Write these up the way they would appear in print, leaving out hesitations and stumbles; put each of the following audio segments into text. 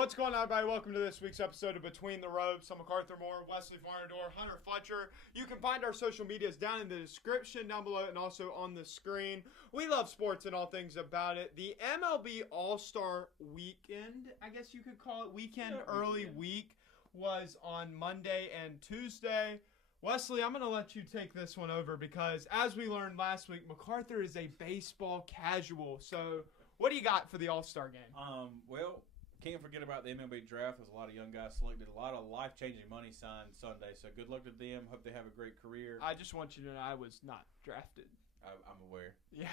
What's going on, everybody? Welcome to this week's episode of Between the Ropes. I'm MacArthur Moore, Wesley Farnador, Hunter Fletcher. You can find our social medias down in the description down below and also on the screen. We love sports and all things about it. The MLB All-Star Weekend, I guess you could call it, early week, was on Monday and Tuesday. Wesley, I'm going to let you take this one over because, as we learned last week, MacArthur is a baseball casual. So, what do you got for the All-Star game? Well, can't forget about the MLB draft. There's a lot of young guys selected, a lot of life-changing money signed Sunday. So good luck to them. Hope they have a great career. I just want you to know I was not drafted. I'm aware. Yeah,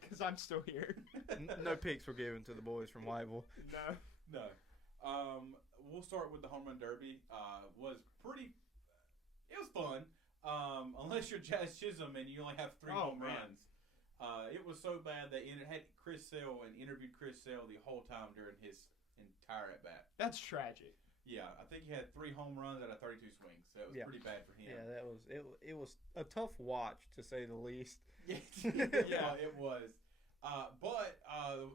because I'm still here. No picks were given to the boys from Whiteville. No. We'll start with the home run derby. It was fun. Unless you're Jazz Chisholm and you only have three home runs. It was so bad they had Chris Sale and interviewed Chris Sale the whole time during his entire at bat. That's tragic. Yeah, I think he had 3 home runs out of 32 swings, so it was pretty bad for him. Yeah, that was it was a tough watch to say the least. Yeah, it was. But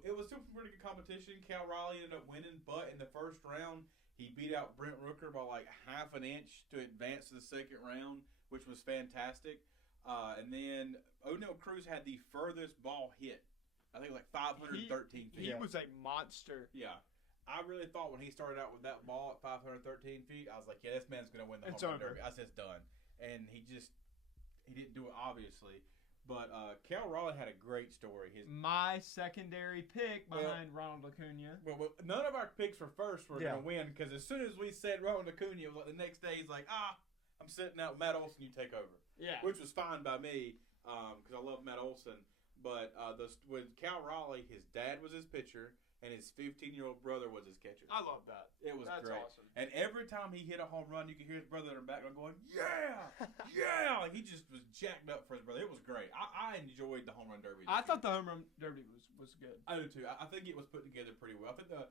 it was still pretty good competition. Cal Raleigh ended up winning, but in the first round he beat out Brent Rooker by like half an inch to advance to the second round, which was fantastic. And then O'Neal Cruz had the furthest ball hit. I think like 513 feet. He was a monster. Yeah. I really thought when he started out with that ball at 513 feet, I was like, yeah, this man's going to win the home run derby. I said, it's done. And he didn't do it, obviously. But Cal Raleigh had a great story. My secondary pick behind Ronald Acuna. Well, none of our picks for first were going to win because as soon as we said Ronald Acuna, it was like the next day he's like, I'm sitting out with Matt Olson, you take over. Yeah. Which was fine by me because I love Matt Olson. But with Cal Raleigh, his dad was his pitcher and his 15-year-old brother was his catcher. I love that. That's great. Awesome. And every time he hit a home run, you could hear his brother in the background going, yeah, yeah. Like he just was jacked up for his brother. It was great. I enjoyed the home run derby. I thought the home run derby was good. I do too. I think it was put together pretty well. I think I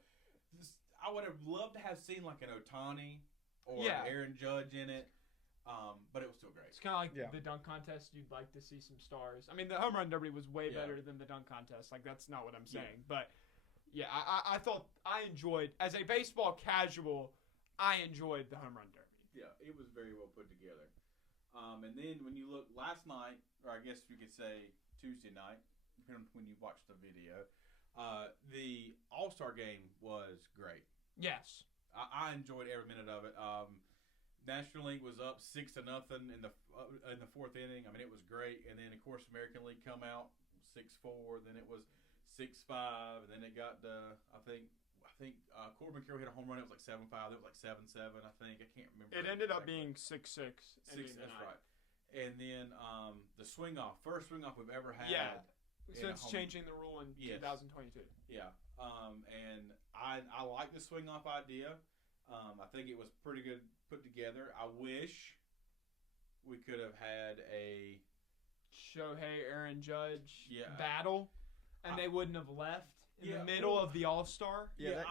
would have loved to have seen like an Ohtani or an Aaron Judge in it. But it was still great. It's kind of like the dunk contest. You'd like to see some stars. I mean, the home run derby was way better than the dunk contest. Like, that's not what I'm saying. But, yeah, I thought I enjoyed, as a baseball casual, I enjoyed the home run derby. Yeah, it was very well put together. And then when you look last night, or I guess you could say Tuesday night, depending on when you watched the video, the All-Star game was great. Yes. I enjoyed every minute of it. National League was up 6-0 in the fourth inning. I mean, it was great. And then, of course, American League come out 6-4. Then it was 6-5. And then it got to, I think Corbin Carroll hit a home run. It was like 7-5. It was like 7-7, I think. I can't remember. It ended up being 6-6. 6, that's right. And then the swing-off. First swing-off we've ever had. Yeah. Since changing the rule in 2022. Yeah. And I like the swing-off idea. I think it was pretty good put together. I wish we could have had a Shohei Aaron Judge battle, and they wouldn't have left in the middle of the All-Star game.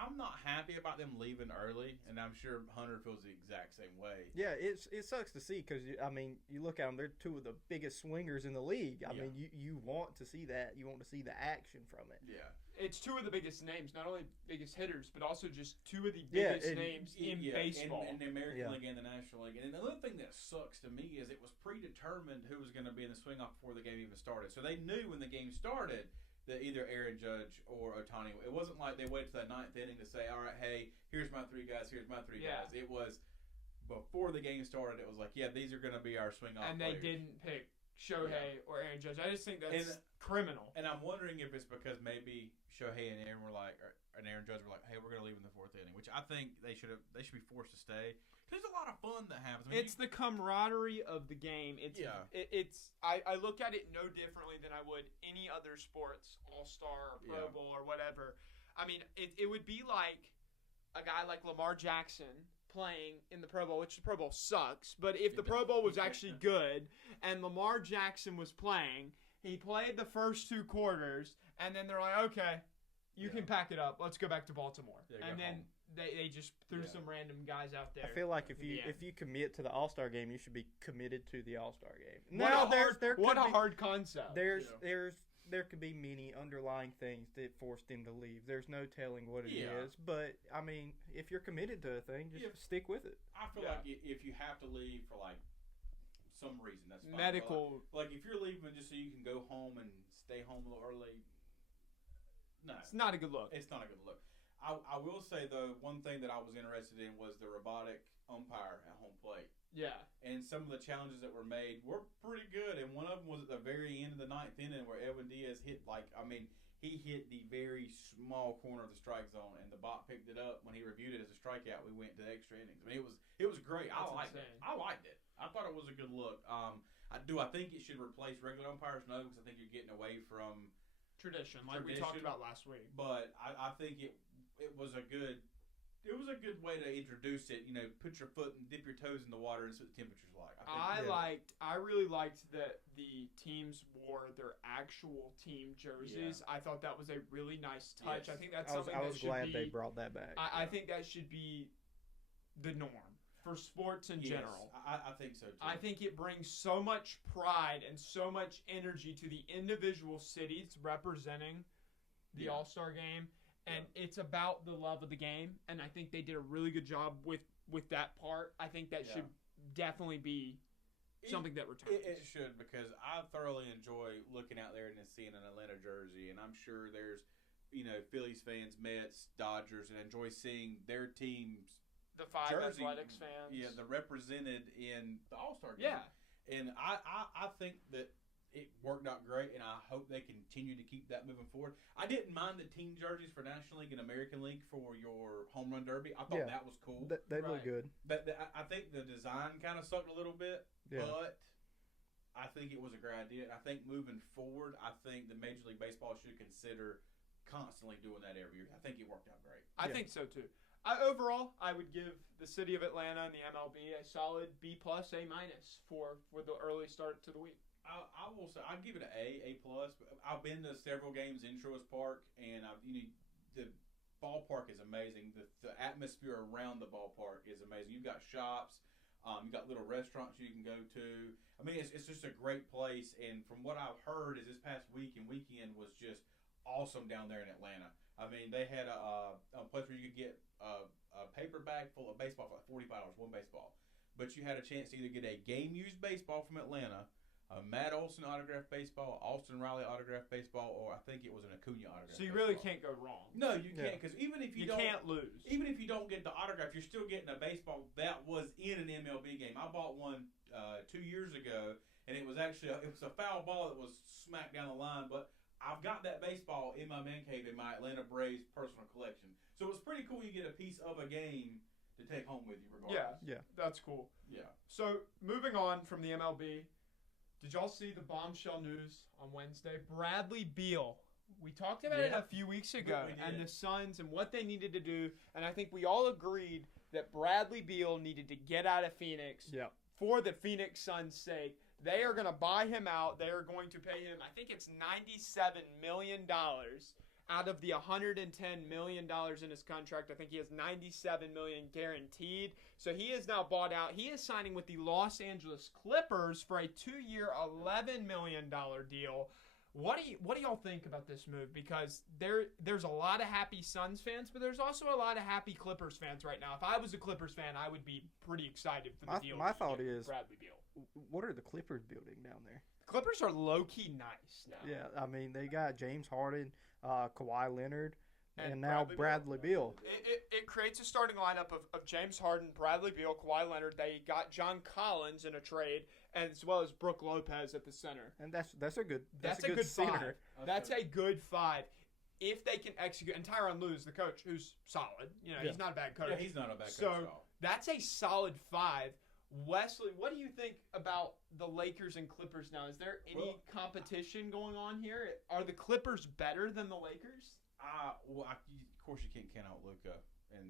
I'm not happy about them leaving early, and I'm sure Hunter feels the exact same way. Yeah, it sucks to see because, I mean, you look at them, they're two of the biggest swingers in the league. I mean, you want to see that. You want to see the action from it. Yeah. It's two of the biggest names, not only biggest hitters, but also just two of the biggest names in baseball. In the American League and the National League. And another thing that sucks to me is it was predetermined who was going to be in the swing-off before the game even started. So they knew when the game started that either Aaron Judge or Ohtani. It wasn't like they waited to that ninth inning to say, all right, hey, here's my 3 guys, here's my 3 guys. It was before the game started, it was like, these are going to be our swing-off and players. They didn't pick Shohei or Aaron Judge. I just think that's criminal. And I'm wondering if it's because maybe Shohei and Aaron were like, and Aaron Judge were like, hey, we're going to leave in the 4th inning, which I think they should be forced to stay. Because there's a lot of fun that happens. I mean, it's the camaraderie of the game. I look at it no differently than I would any other sports, All-Star or Pro Bowl or whatever. I mean, it would be like a guy like Lamar Jackson playing in the Pro Bowl, which the Pro Bowl sucks, but if the Pro Bowl was actually good and Lamar Jackson was playing, he played the first 2 quarters, and then they're like, okay, you can pack it up. Let's go back to Baltimore. And then they just threw some random guys out there. I feel like if you commit to the All-Star game, you should be committed to the All-Star game. What a hard concept. There's there could be many underlying things that forced him to leave. There's no telling what it is. But, I mean, if you're committed to a thing, just stick with it. I feel like if you have to leave for, like, some reason, that's fine. Medical. Like, if you're leaving just so you can go home and stay home a little early, no. It's not a good look. It's not a good look. I will say, though, one thing that I was interested in was the robotic umpire at home plate. Yeah. And some of the challenges that were made were pretty good. And one of them was at the very end of the ninth inning where Edwin Diaz hit, he hit the very small corner of the strike zone, and the bot picked it up. When he reviewed it as a strikeout, we went to extra innings. I mean, it was great. I liked it. I liked it. I thought it was a good look. I think it should replace regular umpires? No, because I think you're getting away from tradition, like we talked about last week. But I think it was a good way to introduce it. You know, put your foot and dip your toes in the water and see what the temperature's like. I really liked that the teams wore their actual team jerseys. Yeah. I thought that was a really nice touch. Yes. I think that's something that should be. I was glad they brought that back. I think that should be the norm for sports in general. I think so too. I think it brings so much pride and so much energy to the individual cities representing the All-Star game. And it's about the love of the game, and I think they did a really good job with that part. I think that should definitely be something that returns. It should, because I thoroughly enjoy looking out there and seeing an Atlanta jersey, and I'm sure there's, Phillies fans, Mets, Dodgers, and enjoy seeing their teams. The 5 jersey, Athletics fans. Yeah, they're represented in the All-Star game. Yeah. And I think that it worked out great, and I hope they continue to keep that moving forward. I didn't mind the team jerseys for National League and American League for your home run derby. I thought that was cool. They look good. But I think the design kind of sucked a little bit, but I think it was a great idea. And I think moving forward, I think the Major League Baseball should consider constantly doing that every year. I think it worked out great. I think so, too. Overall, I would give the city of Atlanta and the MLB a solid B+, A- for the early start to the week. I will say I'll give it an A+. I've been to several games in Truist Park, and the ballpark is amazing. The atmosphere around the ballpark is amazing. You've got shops, you've got little restaurants you can go to. I mean, it's just a great place. And from what I've heard, is this past week and weekend was just awesome down there in Atlanta. I mean, they had a place where you could get a paper bag full of baseball for like $45, one baseball. But you had a chance to either get a game-used baseball from Atlanta, a Matt Olson autographed baseball, Austin Riley autographed baseball, or I think it was an Acuna autographed baseball. So you really can't go wrong. No, you can't, because even if you can't lose. Even if you don't get the autograph, you're still getting a baseball that was in an MLB game. I bought one 2 years ago, and it was actually a foul ball that was smacked down the line, but I've got that baseball in my man cave in my Atlanta Braves personal collection. So it's pretty cool you get a piece of a game to take home with you regardless. Yeah, that's cool. Yeah. So moving on from the MLB, did y'all see the bombshell news on Wednesday? Bradley Beal. We talked about it a few weeks ago, and the Suns and what they needed to do, and I think we all agreed that Bradley Beal needed to get out of Phoenix for the Phoenix Suns' sake. They are going to buy him out. They are going to pay him, I think it's $97 million out of the $110 million in his contract. I think he has $97 million guaranteed. So he is now bought out. He is signing with the Los Angeles Clippers for a 2-year, $11 million deal. What do y'all think about this move? Because there's a lot of happy Suns fans, but there's also a lot of happy Clippers fans right now. If I was a Clippers fan, I would be pretty excited for the deal. My thought is, Bradley Beal. What are the Clippers building down there? The Clippers are low-key nice now. Yeah, I mean, they got James Harden, Kawhi Leonard, and now Bradley Beal. It creates a starting lineup of James Harden, Bradley Beal, Kawhi Leonard. They got John Collins in a trade, as well as Brook Lopez at the center. And that's a good five. That's a good five. If they can execute, and Tyronn Lue is the coach, who's solid. He's not a bad coach. Yeah, he's not a bad coach at all. That's a solid five. Wesley, what do you think about the Lakers and Clippers now? Is there any competition going on here? Are the Clippers better than the Lakers? Of course, you can't count out Luka and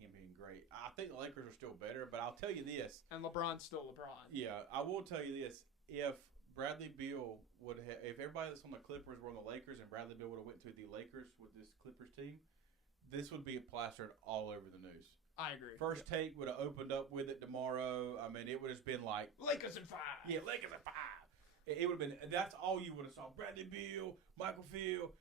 him being great. I think the Lakers are still better, but I'll tell you this. And LeBron's still LeBron. Yeah, I will tell you this. If Bradley Beal if everybody that's on the Clippers were on the Lakers and Bradley Beal would have went to the Lakers with this Clippers team, this would be plastered all over the news. I agree. First Take would have opened up with it tomorrow. I mean, it would have been like Lakers in 5. Yeah, Lakers in 5. it would have been. That's all you would have saw. Bradley Beal, Michael Field,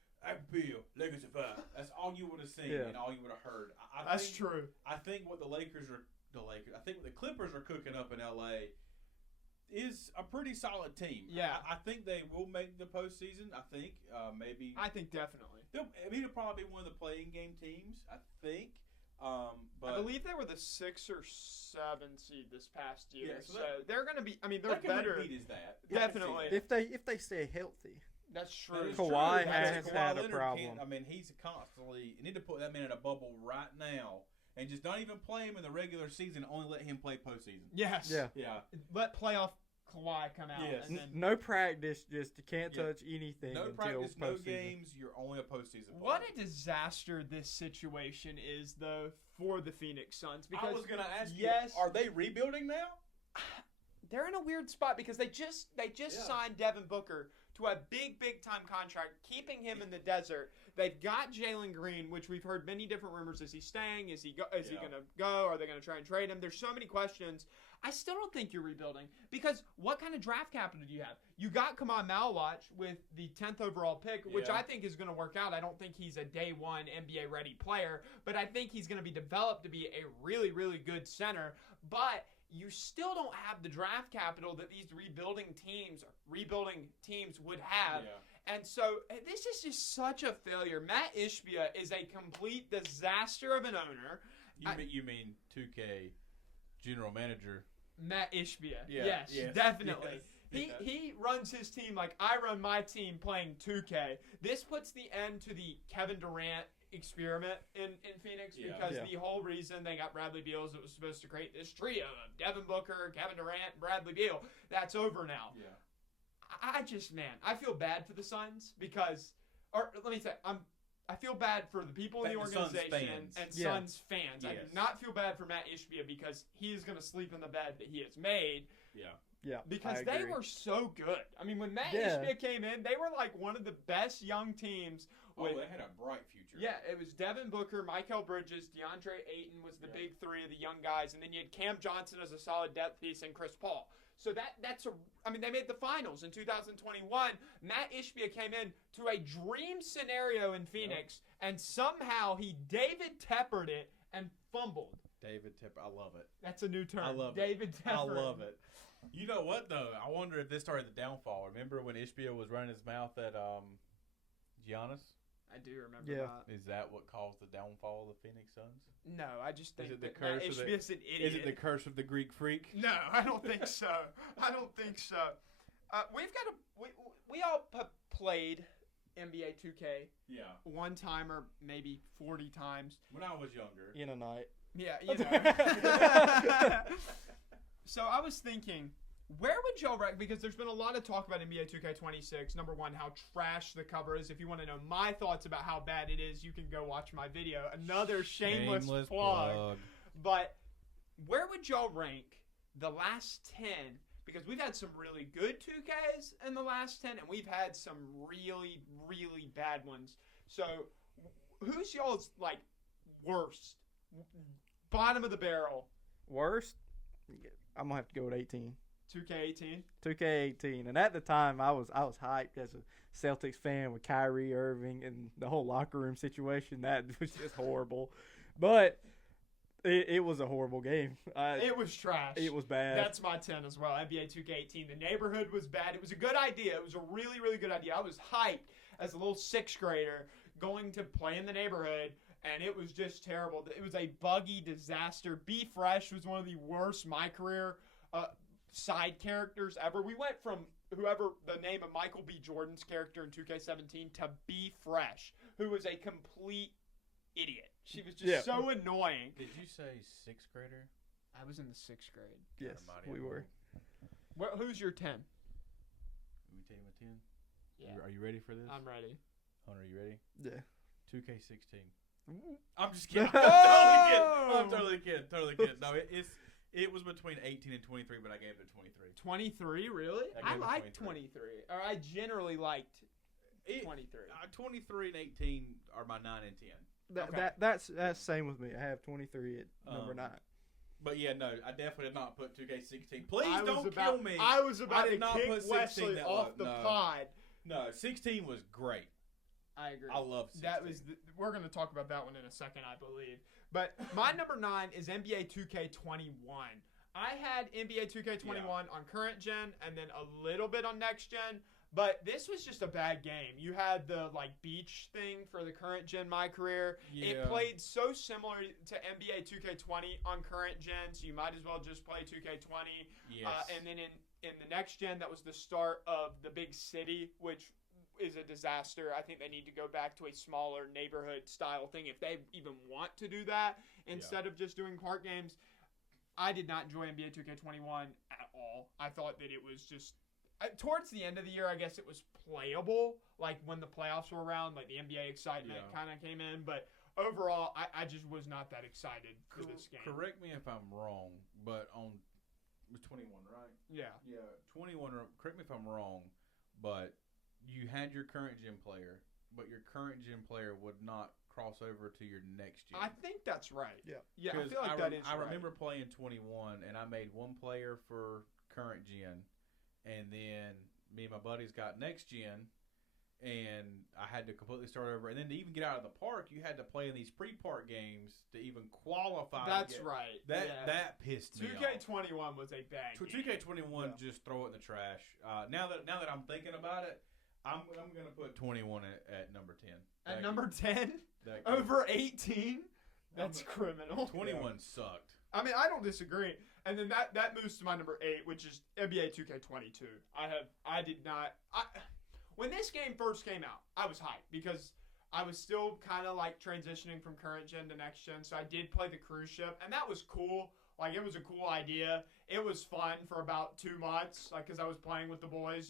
Beal, Lakers at 5. That's all you would have seen and all you would have heard. That's true. I think what I think what the Clippers are cooking up in LA is a pretty solid team. Yeah, I think they will make the postseason. I think maybe. I think definitely. It'll probably be one of the playing game teams. I think. But I believe they were the 6 or 7 seed this past year. Yeah, so they're going to be. I mean, they're they better. Beat as that. Definitely. If they stay healthy. That's true. Kawhi has had a problem. I mean, he's constantly. You need to put that man in a bubble right now, and just not even play him in the regular season. Only let him play postseason. Yes. Yeah. Let playoff Kawhi come out. Yes. And then, no practice. Just can't touch anything. No until practice. postseason. No games. You're only a postseason player. What a disaster this situation is, though, for the Phoenix Suns. Because I was going to ask you, are they rebuilding now? They're in a weird spot because they just signed Devin Booker to a big time contract, keeping him in the desert. They've got Jalen Green, which we've heard many different rumors. Is he staying? Is he going to go? Are they going to try and trade him? There's so many questions. I still don't think you're rebuilding because what kind of draft capital do you have? You got Kamal Malwatch with the 10th overall pick, which I think is going to work out. I don't think he's a day one NBA ready player, but I think he's going to be developed to be a really, really good center. But you still don't have the draft capital that these rebuilding teams would have. Yeah. And so this is just such a failure. Matt Ishbia is a complete disaster of an owner. You mean 2K general manager? Matt Ishbia. Yes, definitely. Yes. He runs his team like I run my team playing 2K. This puts the end to the Kevin Durant experiment in Phoenix because the whole reason they got Bradley Beal is it was supposed to create this trio of Devin Booker, Kevin Durant, and Bradley Beal. That's over now. Yeah. I feel bad for the Suns because, or let me say, I feel bad for the people in the organization and Suns fans. Yes. I do not feel bad for Matt Ishbia because he's going to sleep in the bed that he has made. Yeah, because they were so good. I mean, when Matt Ishbia came in, they were like one of the best young teams. They had a bright future. Yeah, it was Devin Booker, Mikal Bridges, DeAndre Ayton was the big three of the young guys, and then you had Cam Johnson as a solid depth piece and Chris Paul. So they made the finals in 2021. Matt Ishbia came in to a dream scenario in Phoenix, and somehow he David Teppered it and fumbled. David Tepper, I love it. That's a new term. I love David it. Tepper. I love it. You know what, though? I wonder if this started the downfall. Remember when Ishbia was running his mouth at Giannis? I do remember that. Is that what caused the downfall of the Phoenix Suns? No, I just think is it the curse Matt Ishbia's an idiot. Is it the curse of the Greek freak? No, I don't think so. We all played NBA 2K. Yeah. One time or maybe 40 times. When I was younger. In a night. Yeah, you know. So I was thinking, where would y'all rank? Because there's been a lot of talk about NBA 2K26. Number one, how trash the cover is. If you want to know my thoughts about how bad it is, you can go watch my video. Another shameless plug. But where would y'all rank the last 10? Because we've had some really good 2Ks in the last 10, and we've had some really, really bad ones. So who's y'all's, worst? Bottom of the barrel. Worst? I'm going to have to go with 18. 2K18? 2K18. And at the time, I was hyped as a Celtics fan with Kyrie Irving and the whole locker room situation. That was just horrible. But it was a horrible game. It was trash. It was bad. That's my 10 as well. NBA 2K18. The neighborhood was bad. It was a good idea. It was a really, really good idea. I was hyped as a little 6th grader going to play in the neighborhood. And it was just terrible. It was a buggy disaster. Be Fresh was one of the worst my career side characters ever. We went from whoever the name of Michael B. Jordan's character in 2K17 to Be Fresh, who was a complete idiot. She was just so annoying. Did you say 6th grader? I was in the 6th grade. Yes, we were. Who's your 10? Let me tell you my 10. Yeah. Are you ready for this? I'm ready. Hunter, are you ready? Yeah. 2K16. I'm just kidding. No! I'm totally kidding. No, it was between 18 and 23, but I gave it 23. 23, really? I liked 23. Or I generally liked 23. 23 and 18 are my 9 and 10. That's same with me. I have 23 at number 9. But yeah, no, I definitely did not put 2K16. Please don't kill me. I was about to not kick put 16 Wesley off the pod. No, 16 was great. I agree. I love 16. We're going to talk about that one in a second, I believe. But my number 9 is NBA 2K21. I had NBA 2K21 on current gen and then a little bit on next gen. But this was just a bad game. You had the beach thing for the current gen My Career. Yeah. It played so similar to NBA 2K20 on current gen, so you might as well just play 2K20. Yes. And then in the next gen, that was the start of the big city, which is a disaster. I think they need to go back to a smaller neighborhood style thing if they even want to do that instead of just doing park games. I did not enjoy NBA 2K21 at all. I thought that it was just... Towards the end of the year, I guess it was playable. Like when the playoffs were around, like the NBA excitement kind of came in. But overall, I just was not that excited for this game. Correct me if I'm wrong, but it was 21, right? Yeah. Yeah, 21. Correct me if I'm wrong, but you had your current gen player, but your current gen player would not cross over to your next gen. I think that's right. Yeah. Yeah, I feel like that is right. I remember playing 21, and I made one player for current gen. And then me and my buddies got next gen, and I had to completely start over. And then to even get out of the park, you had to play in these pre-park games to even qualify. That's right. That pissed me off. 2K21 was a bad game. 2K21, just throw it in the trash. Now that I'm thinking about it, I'm going to put 21 at number 10. At number 10? Over 18? That's criminal. 21 sucked. I mean, I don't disagree. And then that moves to my number 8, which is NBA 2K22. When this game first came out, I was hyped because I was still kind of transitioning from current gen to next gen. So I did play the cruise ship, and that was cool. It was a cool idea. It was fun for about 2 months, because I was playing with the boys,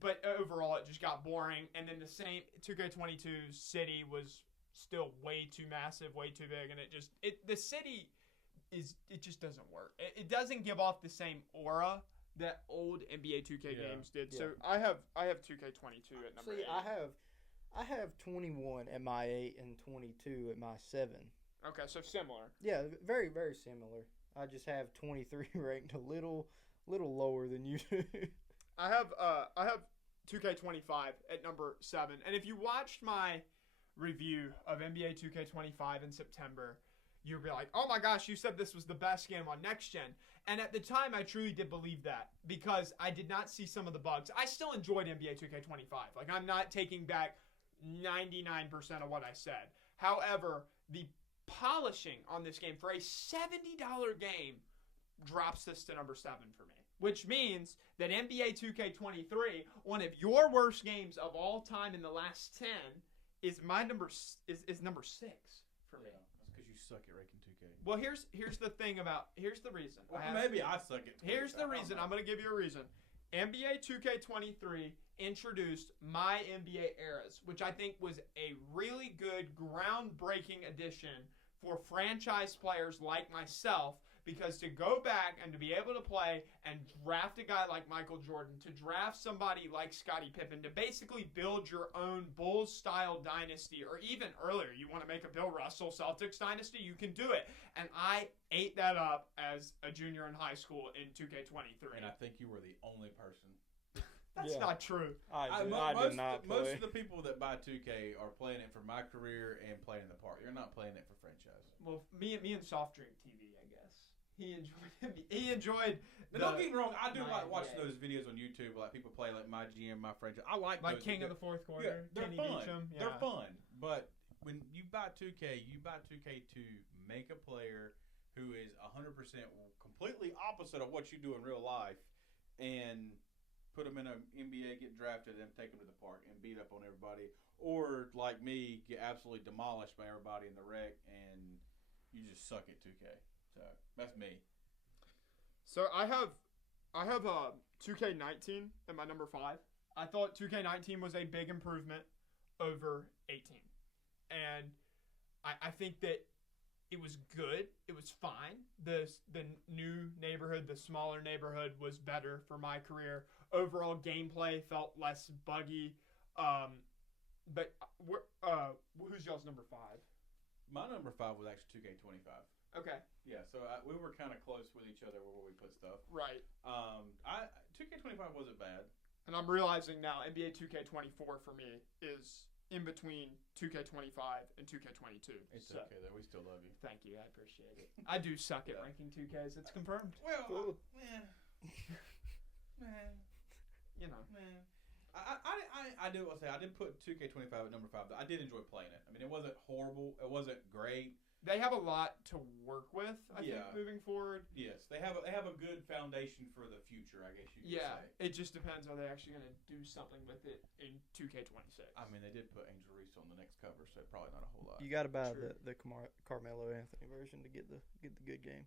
but overall it just got boring. And then the same 2K22 city was still way too massive, way too big, and the city it just doesn't work. It doesn't give off the same aura that old NBA 2K games did. Yeah. So I have 2K22 at number 8. I have 21 at my 8 and 22 at my 7. Okay, so similar. Yeah, very, very similar. I just have 23 ranked a little lower than you do. I have 2K25 at number 7. And if you watched my review of NBA 2K25 in September, you'd be like, oh my gosh, you said this was the best game on next gen. And at the time, I truly did believe that because I did not see some of the bugs. I still enjoyed NBA 2K25. I'm not taking back 99% of what I said. However, the polishing on this game for a $70 game drops this to number 7 for me. Which means that NBA 2K23, one of your worst games of all time in the last 10, is number 6 for me. That's because you suck at ranking 2K. Well, here's the reason. Well, maybe I suck at 2K. Here's the reason. I'm going to give you a reason. NBA 2K23 introduced my NBA eras, which I think was a really good, groundbreaking addition for franchise players like myself. Because to go back and to be able to play and draft a guy like Michael Jordan, to draft somebody like Scottie Pippen, to basically build your own Bulls-style dynasty, or even earlier, you want to make a Bill Russell Celtics dynasty, you can do it. And I ate that up as a junior in high school in 2K23. And I think you were the only person. That's not true. I did not play. Most of the people that buy 2K are playing it for my career and playing in the park. You're not playing it for franchise. Well, me and Soft Drink TV, I guess. He enjoyed. Don't get me wrong. I do like watching those videos on YouTube, like people play like my GM, my franchise. I like those. King of the Fourth Quarter. Yeah, they're Kenny fun. Beecham. Yeah. They're fun. But when you buy 2K, you buy 2K to make a player who is 100% completely opposite of what you do in real life, and put them in an NBA, get drafted, and take them to the park and beat up on everybody, or like me, get absolutely demolished by everybody in the rec, and you just suck at 2K. So that's me. So I have 2K19 at my number 5. I thought 2K19 was a big improvement over 18. And I think that it was good. It was fine. The new neighborhood, the smaller neighborhood was better for my career. Overall gameplay felt less buggy. But who's y'all's number 5? My number 5 was actually 2K25. Okay. Yeah, so we were kind of close with each other where we put stuff. Right. 2K25 wasn't bad. And I'm realizing now NBA 2K24 for me is in between 2K25 and 2K22. It's okay, though. We still love you. Thank you. I appreciate it. I do suck at ranking 2Ks. It's confirmed. Well, Man. I do say I did put 2K25 at number 5. I did enjoy playing it. I mean, it wasn't horrible. It wasn't great. They have a lot to work with, I think, moving forward. Yes, they have a good foundation for the future, I guess you could say. Yeah, it just depends. Are they actually going to do something with it in 2K26? I mean, they did put Angel Reese on the next cover, so probably not a whole lot. You got to buy the Carmelo Anthony version to get the good game.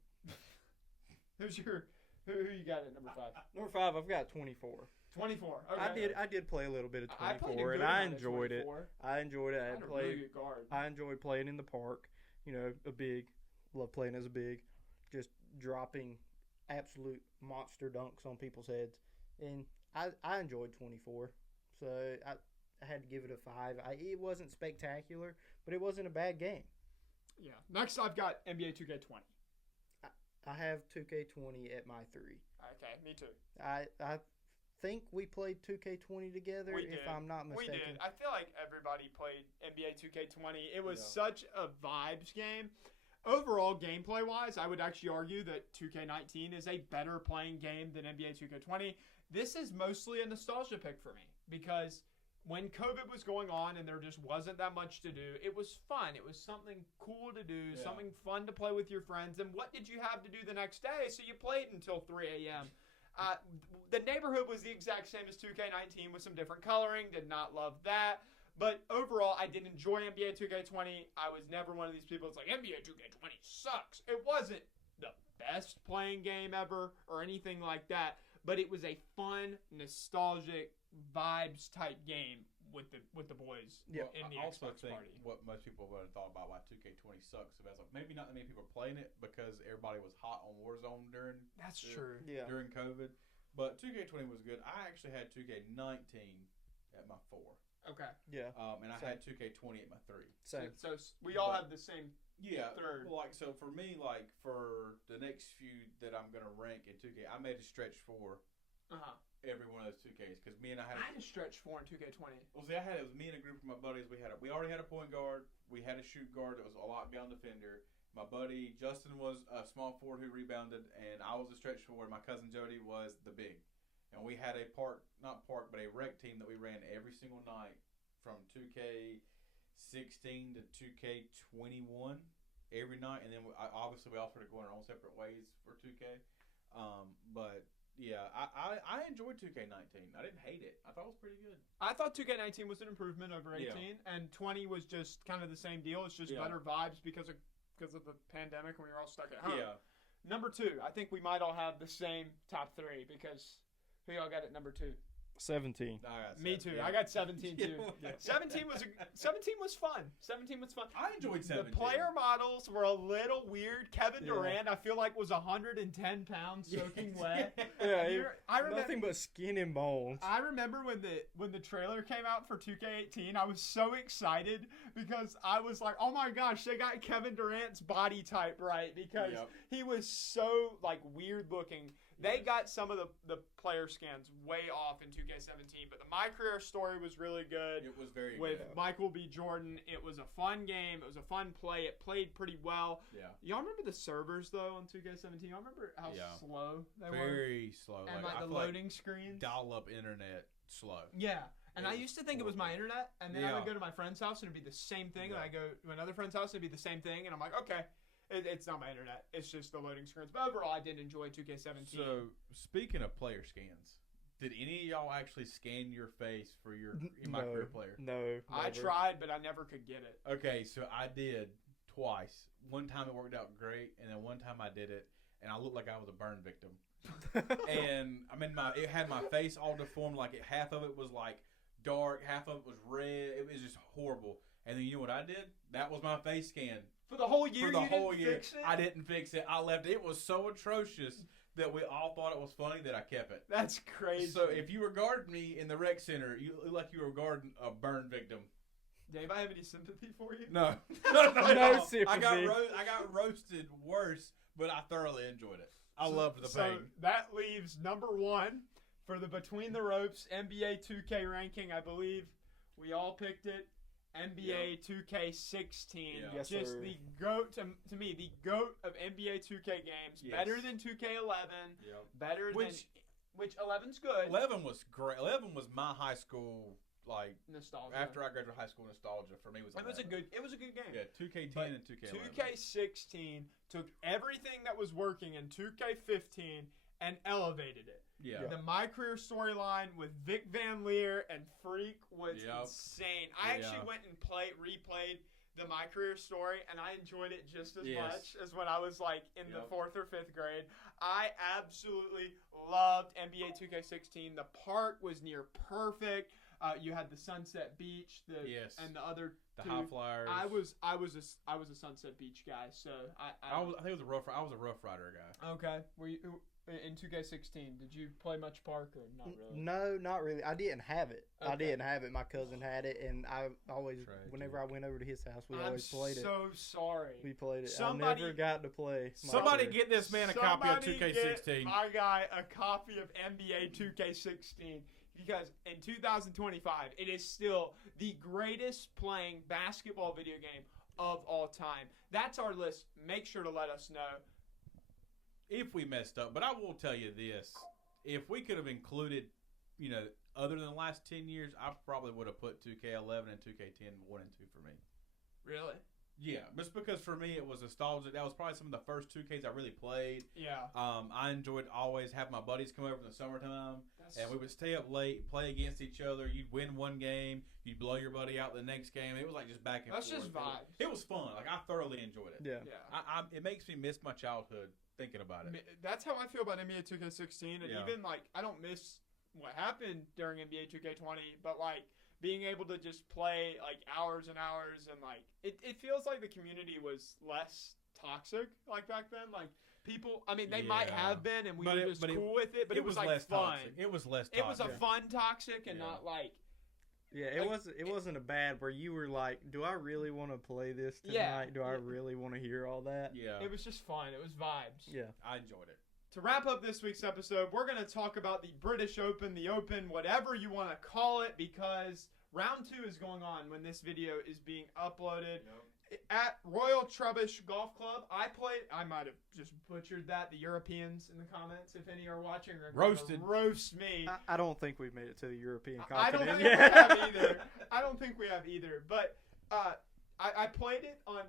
Who you got at number 5? Number 5, I've got 24. 24. Okay. I did play a little bit of 24, and I enjoyed it. I enjoyed it. I enjoyed playing in the park. You know, love playing as a big, just dropping absolute monster dunks on people's heads. And I enjoyed 24. So I had to give it a 5. It wasn't spectacular, but it wasn't a bad game. Yeah. Next, I've got NBA 2K20. I have 2K20 at my 3. Okay, me too. I think we played 2K20 together, if I'm not mistaken. We did. I feel like everybody played NBA 2K20. It was such a vibes game. Overall, gameplay-wise, I would actually argue that 2K19 is a better playing game than NBA 2K20. This is mostly a nostalgia pick for me because when COVID was going on and there just wasn't that much to do, it was fun. It was something cool to do, something fun to play with your friends. And what did you have to do the next day? So you played until 3 a.m. The neighborhood was the exact same as 2K19 with some different coloring. Did not love that. But overall, I did enjoy NBA 2K20. I was never one of these people that's like, NBA 2K20 sucks. It wasn't the best playing game ever or anything like that. But it was a fun, nostalgic, vibes type game with the boys in the Xbox party. What most people would have thought about why 2K20 sucks is like maybe not that many people are playing it because everybody was hot on Warzone during COVID. But 2K20 was good. I actually had 2K19 at my 4. Okay. Yeah. And I had 2K20 at my 3. Same. So we all have the same. Yeah. Third. Well, so for me, for the next few that I'm gonna rank in 2K, I made a stretch 4. Every one of those 2Ks because me and I had a stretch 4 in 2K20. Well, see, it was me and a group of my buddies. We already had a point guard. We had a shoot guard that was a lot beyond defender. My buddy Justin was a small forward who rebounded, and I was a stretch forward. My cousin Jody was the big, and we had a rec team that we ran every single night from 2K16 to 2K21 every night, and then obviously we all started going our own separate ways for 2K. But yeah, I enjoyed 2K19. I didn't hate it. I thought it was pretty good. I thought 2K19 was an improvement over 18, and 20 was just kind of the same deal. It's just better vibes because of the pandemic when we were all stuck at home. Yeah. Number 2, I think we might all have the same top 3 because who y'all got at number 2? 17. Me too. Yeah. I got 17 too. 17 was fun. 17 was fun. I enjoyed 17. The player models were a little weird. Kevin Durant, I feel like, was 110 pounds soaking wet. I remember nothing but skin and bones. I remember when the trailer came out for 2K18, I was so excited because I was like, oh my gosh, they got Kevin Durant's body type right because he was so weird looking. They got some of the player scans way off in 2K17, but the My Career story was really good. It was very with good. Michael B. Jordan. It was a fun game. It was a fun play. It played pretty well. Yeah. Y'all remember the servers, though, on 2K17? Y'all remember how slow they were? Very slow. And the loading screens? Dial-up internet slow. Yeah. And I used to think it was my internet, and then I would go to my friend's house, and it'd be the same thing. And I go to another friend's house, and it'd be the same thing. And I'm like, okay. It's not my internet. It's just the loading screens. But overall, I did enjoy 2K17. So, speaking of player scans, did any of y'all actually scan your face for your My Career player? No. Never. I tried, but I never could get it. Okay, so I did twice. One time it worked out great, and then one time I did it, and I looked like I was a burn victim. And it had my face all deformed. Half of it was dark, half of it was red. It was just horrible. And then you know what I did? That was my face scan. For the whole year, fix it? I didn't fix it. I left it. It was so atrocious that we all thought it was funny that I kept it. That's crazy. So if you were guarding me in the rec center, you look like you were guarding a burn victim. Dave, I have any sympathy for you? No. No sympathy. I got roasted worse, but I thoroughly enjoyed it. I loved the pain. So that leaves number 1 for the Between the Ropes NBA 2K ranking. I believe we all picked it. NBA 2K16. Yes, just sir. the GOAT, to me, the GOAT of NBA 2K games. Yes. Better than 2K11. Yep. Better than... Which 11's good. 11 was great. 11 was my high school, like, nostalgia. after I graduated high school, nostalgia for me was 11. It was a good game. Yeah, 2K10 But and 2K11. 2K16 took everything that was working in 2K15 and elevated it. Yeah. The My Career storyline with Vic Van Leer and Freak was insane. I actually went and replayed the My Career story, and I enjoyed it just as much as when I was like in the 4th or 5th grade. I absolutely loved NBA 2K16. The park was near perfect. You had the Sunset Beach, and the other the two. High Flyers. I was a Sunset Beach guy, so I think it was I was a Rough Rider guy. Okay. Were you in 2K16? Did you play much park or not really? No, not really. I didn't have it. Okay. I didn't have it. My cousin had it, and I always, whenever I went over to his house, we always played it. I'm so sorry. We played it. I never got to play. Somebody get this man a copy of 2K16. Get my guy a copy of NBA 2K16. Because in 2025, it is still the greatest playing basketball video game of all time. That's our list. Make sure to let us know if we messed up. But I will tell you this. If we could have included, other than the last 10 years, I probably would have put 2K11 and 2K10 1 and 2 for me. Really? Yeah, just because for me it was nostalgic. That was probably some of the first 2Ks I really played. Yeah. I enjoyed always having my buddies come over in the summertime, and we would stay up late, play against each other. You'd win one game, you'd blow your buddy out the next game. It was like just back and forth. That's just vibes. It was fun. Like I thoroughly enjoyed it. Yeah. It makes me miss my childhood thinking about it. That's how I feel about NBA 2K16, and even like I don't miss what happened during NBA 2K20, but like being able to just play like hours and hours, and like it feels like the community was less toxic like back then. Like people, I mean, they might have been, and we were just cool with it, but it was like less fun. Toxic. It was less toxic. It was a fun toxic, and not like. Yeah, it wasn't a bad where you were like, do I really want to play this tonight? Yeah. Do I really want to hear all that? Yeah. It was just fun. It was vibes. Yeah. I enjoyed it. To wrap up this week's episode, we're going to talk about the British Open, the Open, whatever you want to call it, because round 2 is going on when this video is being uploaded. At Royal Trubbish Golf Club, I might have just butchered that. The Europeans in the comments, if any are watching, are going to roast me. I don't think we've made it to the European continent. I don't think we have either. I don't think we have either. But I played it on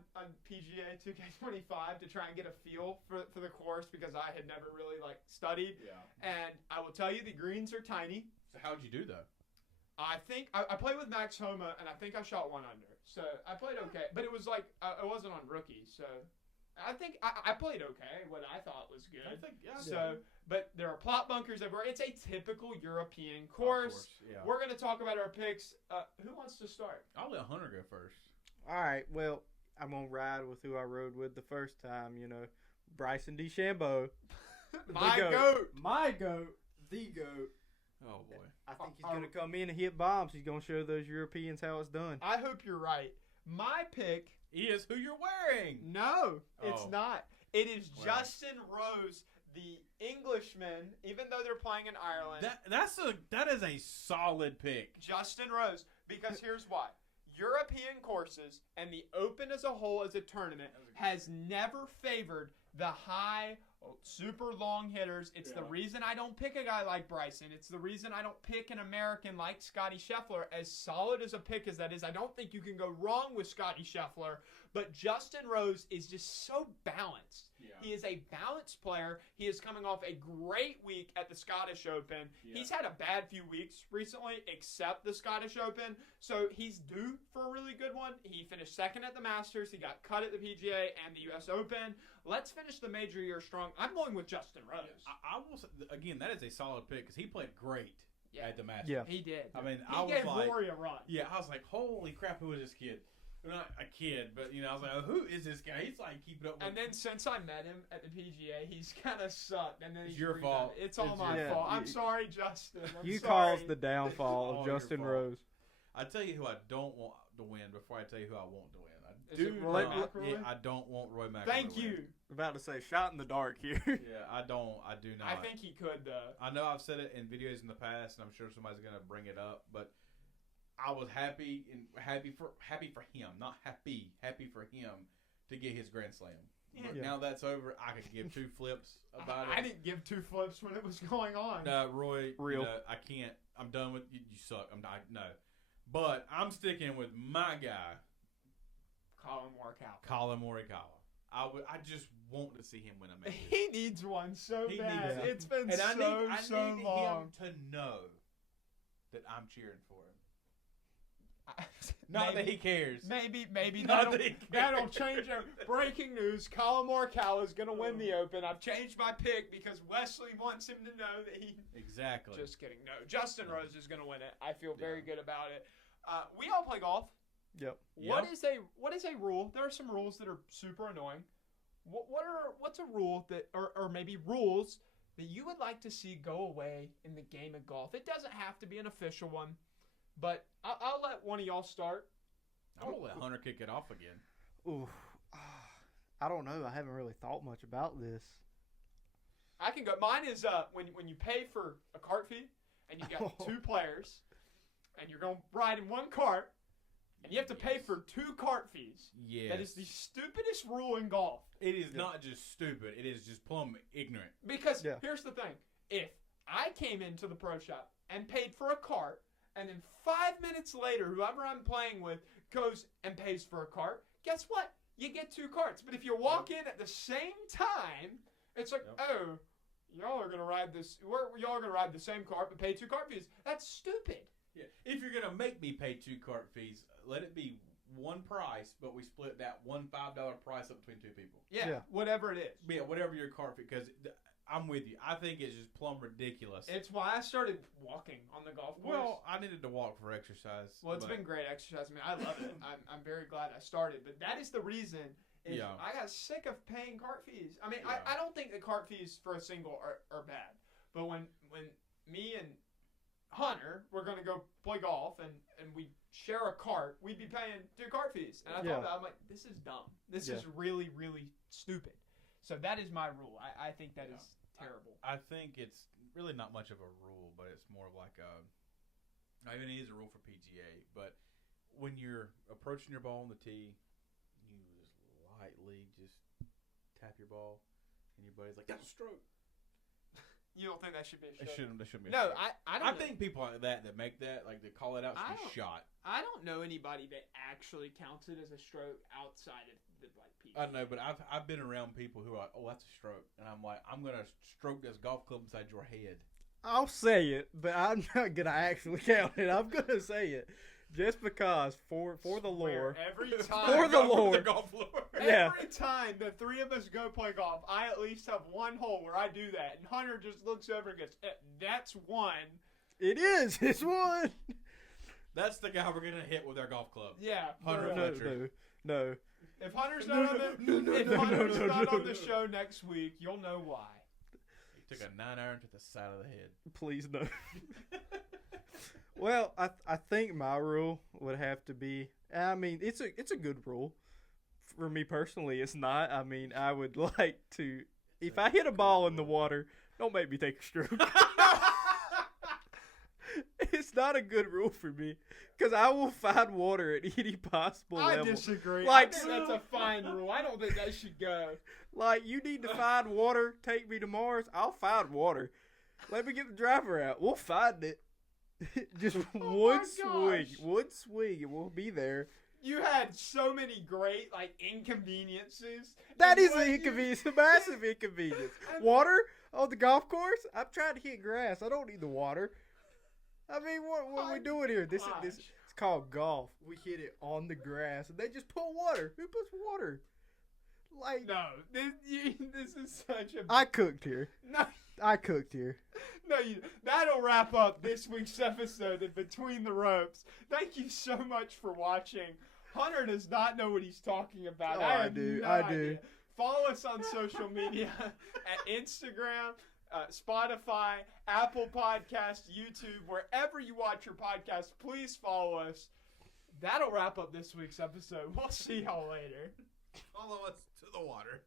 PGA 2K25 to try and get a feel for the course because I had never really studied. Yeah. And I will tell you, the greens are tiny. So how'd you do though? I think I played with Max Homa, and I think I shot 1 under. So I played okay, but it was I wasn't on rookie. So I think I played okay. What I thought was good. I think but there are plot bunkers everywhere. It's a typical European course. Yeah. We're gonna talk about our picks. Who wants to start? I'll let Hunter go first. All right. Well, I'm gonna ride with who I rode with the first time. Bryson DeChambeau. My goat. My goat. The goat. Oh boy. I think he's gonna come in and hit bombs. He's gonna show those Europeans how it's done. I hope you're right. My pick is who you're wearing. No, it's not. It is Justin Rose, the Englishman. Even though they're playing in Ireland, that is a solid pick. Justin Rose, because here's why. European courses and the Open as a whole as a tournament has never favored the high, super long hitters. It's the reason I don't pick a guy like Bryson. It's the reason I don't pick an American like Scotty Scheffler. As solid as a pick as that is, I don't think you can go wrong with Scotty Scheffler. But Justin Rose is just so balanced. Yeah. He is a balanced player. He is coming off a great week at the Scottish Open. Yeah. He's had a bad few weeks recently, except the Scottish Open. So he's due for a really good one. He finished second at the Masters. He got cut at the PGA and the U.S. Open. Let's finish the major year strong. I'm going with Justin Rose. I will say, again, that is a solid pick because he played great at the Masters. Yeah. He did. I mean, he gave Rory a run. Yeah, I was like, holy crap, who is this kid? Not a kid, but I was like, oh, who is this guy? He's keeping up with. And then since I met him at the PGA, he's kind of sucked. And then it's your fault. It's all my fault. I'm sorry, Justin. You caused the downfall of Justin Rose. I tell you who I don't to win before I tell you who I want to win. I don't want Roy McIlroy. Thank you. I'm about to say shot in the dark here. Yeah, I do not. I think he could though. I know I've said it in videos in the past, and I'm sure somebody's gonna bring it up, but I was happy for him, not happy for him to get his Grand Slam. But now that's over, I could give two flips about it. I didn't give two flips when it was going on. No, Roy, real. I can't. I'm done with you. You suck. No. But I'm sticking with my guy, Colin Morikawa. I just want to see him win a major. He needs one so bad. It's been and so long. I need him to know that I'm cheering for him. Not that he cares. Maybe that'll change it. Breaking news: Colin Morikawa is going to win the Open. I've changed my pick because Wesley wants him to know that he. Exactly. Just kidding. No, Justin Rose is going to win it. I feel very good about it. We all play golf. Yep. What is a rule? There are some rules that are super annoying. What's a rule that or maybe rules that you would like to see go away in the game of golf? It doesn't have to be an official one. But I'll let one of y'all start. I'm going to let Hunter kick it off again. Ooh, I don't know. I haven't really thought much about this. I can go. Mine is when you pay for a cart fee and you got two players and you're going to ride in one cart and you have to pay for two cart fees. Yes. That is the stupidest rule in golf. It is not just stupid. It is just plumb ignorant. Because here's the thing. If I came into the pro shop and paid for a cart, and then 5 minutes later, whoever I'm playing with goes and pays for a cart, guess what? You get two carts. But if you walk in at the same time, it's like, oh, y'all are gonna ride this. Y'all are gonna ride the same cart but pay two cart fees. That's stupid. Yeah. If you're gonna make me pay two cart fees, let it be one price, but we split that $5 price up between two people. Yeah. Whatever it is. Yeah, whatever your cart fee, because I'm with you. I think it's just plumb ridiculous. It's why I started walking on the golf course. Well, I needed to walk for exercise. Well, it's been great exercise. I mean, I love it. I'm very glad I started. But that is the reason. I got sick of paying cart fees. I mean, I don't think the cart fees for a single are bad. But when me and Hunter were going to go play golf and we share a cart, we'd be paying two cart fees. And I thought that, I'm like, this is dumb. This is really, really stupid. So that is my rule. I think that is terrible. I think it's really not much of a rule, but it's more of like not even it is a rule for PGA, but when you're approaching your ball on the tee, you just lightly just tap your ball, and your buddy's like, that's a stroke. You don't think that should be a stroke? It shouldn't be a stroke. No, I don't. I think people like that make that, like they call it out should be shot. I don't know anybody that actually counts it as a stroke outside of the PGA. I know, but I've been around people who are like, oh, that's a stroke, and I'm like, I'm gonna stroke this golf club inside your head. I'll say it, but I'm not gonna actually count it. I'm gonna say it, just because for the lore. Every time for the lore. The golf floor. Every time the three of us go play golf, I at least have one hole where I do that, and Hunter just looks over and goes, "That's one." It is. It's one. That's the guy we're gonna hit with our golf club. Yeah. Hunter No. If Hunter's not on the show next week, you'll know why. He took a 9-iron to the side of the head. Please no. Well, I think my rule would have to be. I mean, it's a good rule. For me personally, it's not. I mean, I would like to. If I hit a ball in the water, don't make me take a stroke. It's not a good rule for me because I will find water at any possible level. I disagree. Like, I think that's a fine rule. I don't think that should go. Like, you need to find water. Take me to Mars. I'll find water. Let me get the driver out. We'll find it. Just one swing, and we'll be there. You had so many great inconveniences. That is an inconvenience, a massive inconvenience. Water on the golf course? I'm trying to hit grass. I don't need the water. I mean, what are we doing here? This it's called golf. We hit it on the grass, and they just put water. Who puts water? No, this is such a. I cooked here. No, I cooked here. No, that'll wrap up this week's episode of Between the Ropes. Thank you so much for watching. Hunter does not know what he's talking about. Oh, I do. Follow us on social media at Instagram, Spotify, Apple Podcasts, YouTube, wherever you watch your podcast. Please follow us. that'll wrap up this week's episode. We'll see y'all later. Follow us to the water.